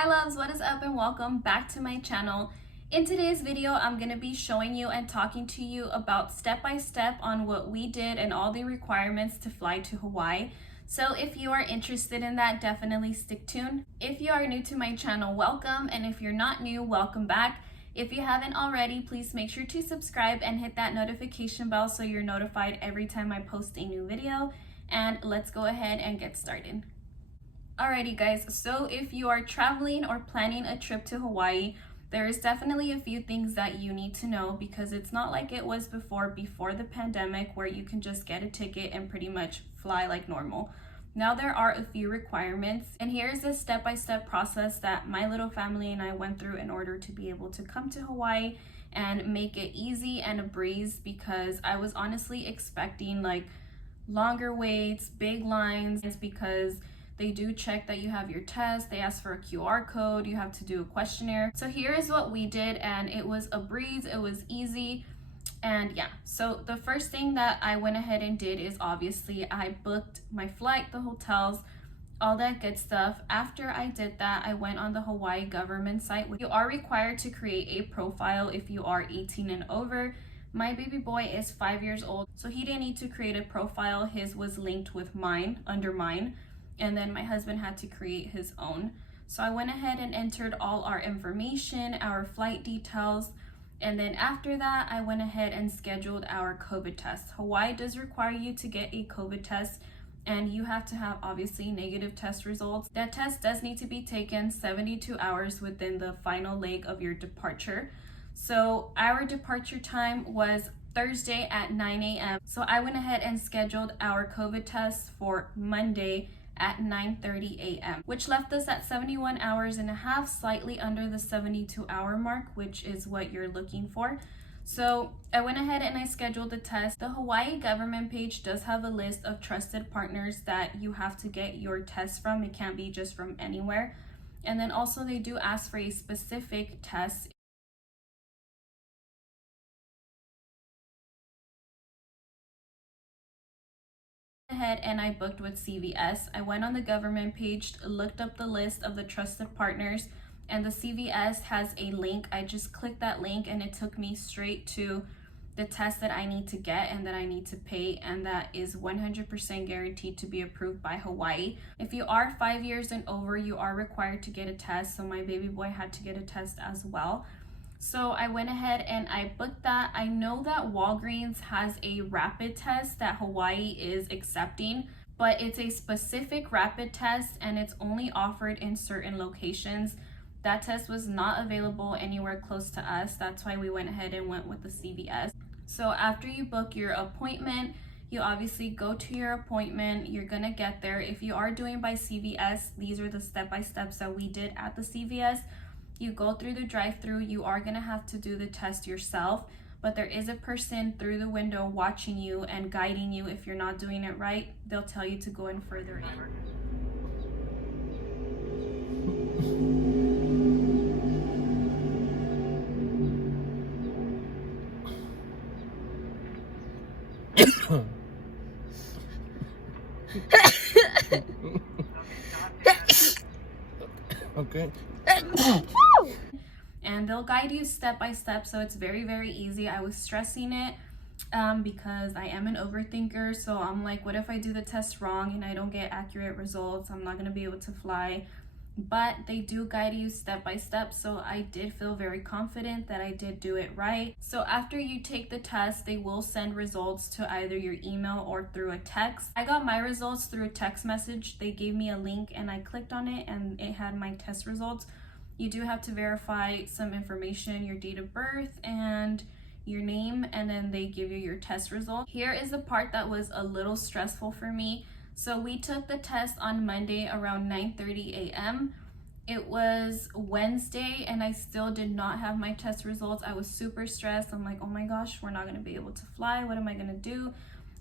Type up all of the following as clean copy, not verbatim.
Hi loves, what is up and welcome back to my channel. In today's video, I'm going to be showing you and talking to you about step by step on what we did and all the requirements to fly to Hawaii. So if you are interested in that, definitely stick tuned. If you are new to my channel, welcome, and if you're not new, welcome back. If you haven't already, please make sure to subscribe and hit that notification bell so you're notified every time I post a new video. And let's go ahead and get started. Alrighty guys, so if you are traveling or planning a trip to Hawaii, there is definitely a few things that you need to know because it's not like it was before the pandemic where you can just get a ticket and pretty much fly like normal. Now there are a few requirements, and here's the step-by-step process that my little family and I went through in order to be able to come to Hawaii and make it easy and a breeze, because I was honestly expecting like longer waits, big lines, because they do check that you have your test. They ask for a QR code. You have to do a questionnaire. So here is what we did, and it was a breeze. It was easy. And yeah, so the first thing that I went ahead and did is obviously I booked my flight, the hotels, all that good stuff. After I did that, I went on the Hawaii government site. You are required to create a profile if you are 18 and over. My baby boy is 5 years old, so he didn't need to create a profile. His was linked with mine, under mine. And then my husband had to create his own. So I went ahead and entered all our information, our flight details, and then after that, I went ahead and scheduled our COVID test. Hawaii does require you to get a COVID test, and you have to have obviously negative test results. That test does need to be taken 72 hours within the final leg of your departure. So our departure time was Thursday at 9 a.m. So I went ahead and scheduled our COVID test for Monday at 9:30 a.m., which left us at 71 hours and a half, slightly under the 72-hour mark, which is what you're looking for. So I went ahead and I scheduled the test. The Hawaii government page does have a list of trusted partners that you have to get your test from. It can't be just from anywhere. And then also they do ask for a specific test. Ahead and I booked with CVS. I went on the government page, looked up the list of the trusted partners, and the CVS has a link. I just clicked that link and it took me straight to the test that I need to get and that I need to pay, and that is 100% guaranteed to be approved by Hawaii. If you are 5 years and over, you are required to get a test, so my baby boy had to get a test as well. So I went ahead and I booked that. I know that Walgreens has a rapid test that Hawaii is accepting, but it's a specific rapid test and it's only offered in certain locations. That test was not available anywhere close to us. That's why we went ahead and went with the CVS. So after you book your appointment, you obviously go to your appointment. You're gonna get there. If you are doing by CVS, these are the step-by-steps that we did at the CVS. You go through the drive-through. You are gonna have to do the test yourself, but there is a person through the window watching you and guiding you. If you're not doing it right, they'll tell you to go in further in. Okay. And they'll guide you step by step, so it's very, very easy. I was stressing it because I am an overthinker, so I'm like, what if I do the test wrong and I don't get accurate results? I'm not going to be able to fly. But they do guide you step by step, so I did feel very confident that I did do it right. So after you take the test, they will send results to either your email or through a text. I got my results through a text message. They gave me a link and I clicked on it and it had my test results. You do have to verify some information, your date of birth and your name, and then they give you your test result. Here is the part that was a little stressful for me. So we took the test on Monday around 9:30 a.m. It was Wednesday and I still did not have my test results. I was super stressed. I'm like, oh my gosh, we're not gonna be able to fly. What am I gonna do?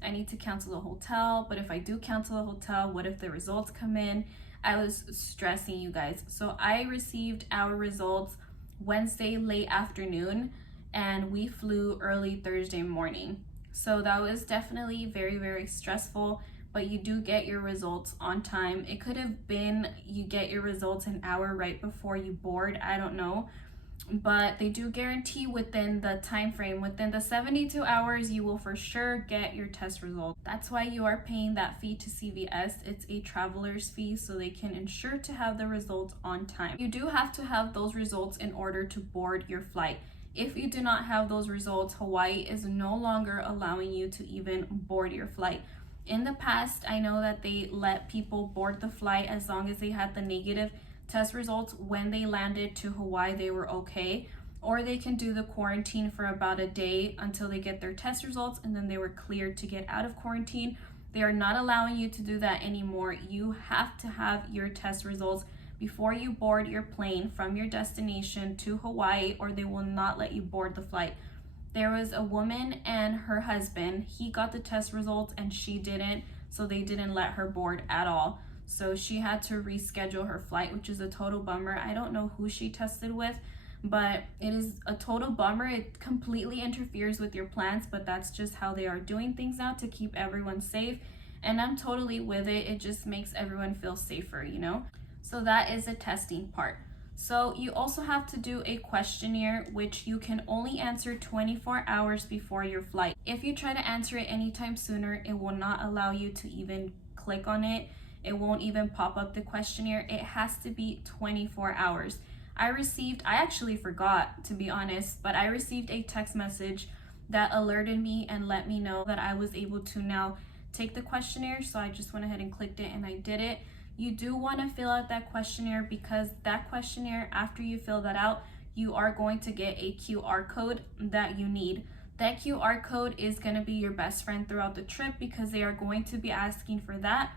I need to cancel the hotel, but if I do cancel the hotel, what if the results come in? I was stressing, you guys. So I received our results Wednesday late afternoon and we flew early Thursday morning. So that was definitely very, very stressful. but you do get your results on time. It could have been you get your results an hour right before you board, I don't know, but they do guarantee within the time frame, within the 72 hours, you will for sure get your test results. That's why you are paying that fee to CVS. It's a traveler's fee, so they can ensure to have the results on time. You do have to have those results in order to board your flight. If you do not have those results, Hawaii is no longer allowing you to even board your flight. In the past, I know that they let people board the flight as long as they had the negative test results. When they landed to Hawaii, they were okay, or they can do the quarantine for about a day until they get their test results, and then they were cleared to get out of quarantine. They are not allowing you to do that anymore. You have to have your test results before you board your plane from your destination to Hawaii, or they will not let you board the flight. There was a woman and her husband. He got the test results and she didn't, so they didn't let her board at all. So she had to reschedule her flight, which is a total bummer. I don't know who she tested with, but it is a total bummer. It completely interferes with your plans, but that's just how they are doing things now to keep everyone safe. And I'm totally with it. It just makes everyone feel safer, you know? So that is the testing part. So you also have to do a questionnaire, which you can only answer 24 hours before your flight. If you try to answer it anytime sooner, it will not allow you to even click on it. It won't even pop up the questionnaire. It has to be 24 hours. I actually forgot, to be honest, but I received a text message that alerted me and let me know that I was able to now take the questionnaire. So I just went ahead and clicked it and I did it. You do want to fill out that questionnaire, because that questionnaire, after you fill that out, you are going to get a QR code that you need. That QR code is going to be your best friend throughout the trip, because they are going to be asking for that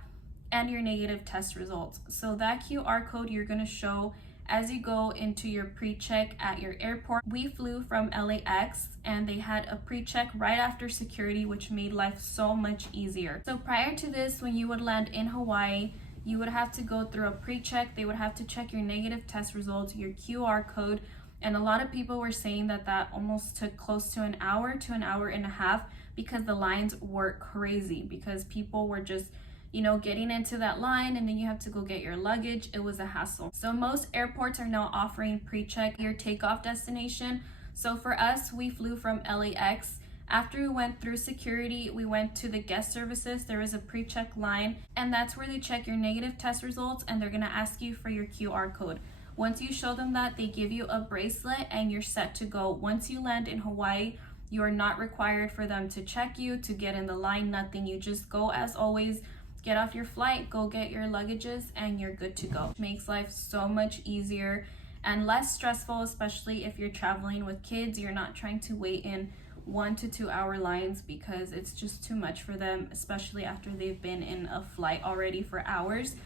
and your negative test results. So that QR code you're going to show as you go into your pre-check at your airport. We flew from LAX and they had a pre-check right after security, which made life so much easier. So prior to this, when you would land in Hawaii, you would have to go through a pre-check. They would have to check your negative test results, your QR code, and a lot of people were saying that that almost took close to an hour to an hour and a half, because the lines were crazy, because people were just, you know, getting into that line, and then you have to go get your luggage. It was a hassle. So most airports are now offering pre-check your takeoff destination. So for us, we flew from LAX. After we went through security, we went to the guest services. There is a pre-check line, and that's where they check your negative test results, and they're gonna ask you for your QR code. Once you show them that, they give you a bracelet and you're set to go. Once you land in Hawaii, you are not required for them to check you, to get in the line, nothing. You just go as always, get off your flight, go get your luggages, and you're good to go. It makes life so much easier and less stressful, especially if you're traveling with kids. You're not trying to wait in 1 to 2 hour lines, because it's just too much for them, especially after they've been in a flight already for hours.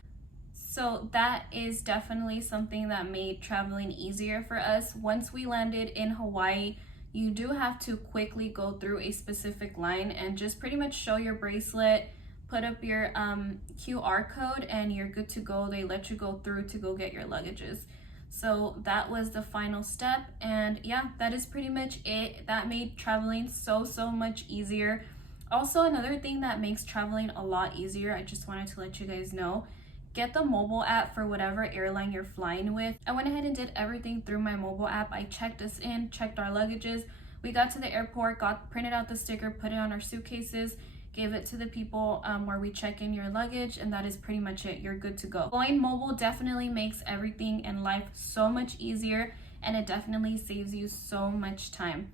So that is definitely something that made traveling easier for us. Once we landed in Hawaii, you do have to quickly go through a specific line and just pretty much show your bracelet, put up your QR code, and you're good to go. They let you go through to go get your luggages. So that was the final step, and yeah, that is pretty much it. That made traveling so much easier. Also, another thing that makes traveling a lot easier, I just wanted to let you guys know, get the mobile app for whatever airline you're flying with. I went ahead and did everything through my mobile app. I checked us in, checked our luggages. We got to the airport, printed out the sticker, put it on our suitcases, gave it to the people where we check in your luggage, and that is pretty much it. You're good to go. Going mobile definitely makes everything in life so much easier, and it definitely saves you so much time.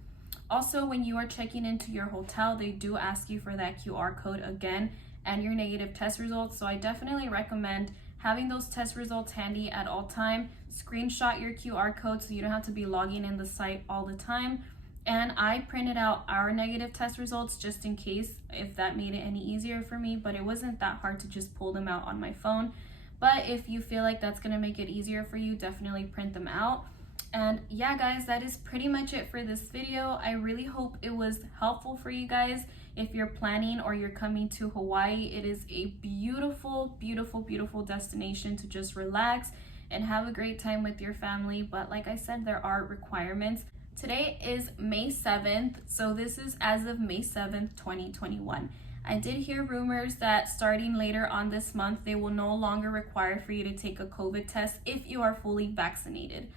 Also, when you are checking into your hotel, they do ask you for that QR code again and your negative test results. So I definitely recommend having those test results handy at all time. Screenshot your QR code so you don't have to be logging in the site all the time. And I printed out our negative test results just in case, if that made it any easier for me, but it wasn't that hard to just pull them out on my phone. But if you feel like that's gonna make it easier for you, definitely print them out. And yeah, guys, that is pretty much it for this video. I really hope it was helpful for you guys. If you're planning or you're coming to Hawaii, it is a beautiful, beautiful, beautiful destination to just relax and have a great time with your family. But like I said, there are requirements. Today is May 7th, so this is as of May 7th, 2021. I did hear rumors that starting later on this month, they will no longer require for you to take a COVID test if you are fully vaccinated.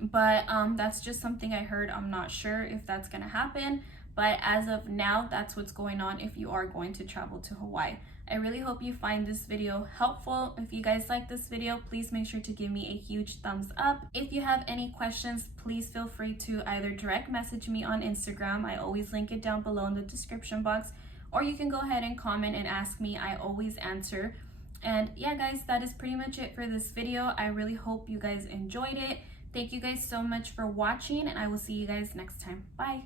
But that's just something I heard. I'm not sure if that's gonna happen, but as of now, that's what's going on if you are going to travel to Hawaii. I really hope you find this video helpful. If you guys like this video, please make sure to give me a huge thumbs up. If you have any questions, please feel free to either direct message me on Instagram. I always link it down below in the description box, or you can go ahead and comment and ask me. I always answer. And yeah, guys, that is pretty much it for this video. I really hope you guys enjoyed it. Thank you guys so much for watching, and I will see you guys next time. Bye.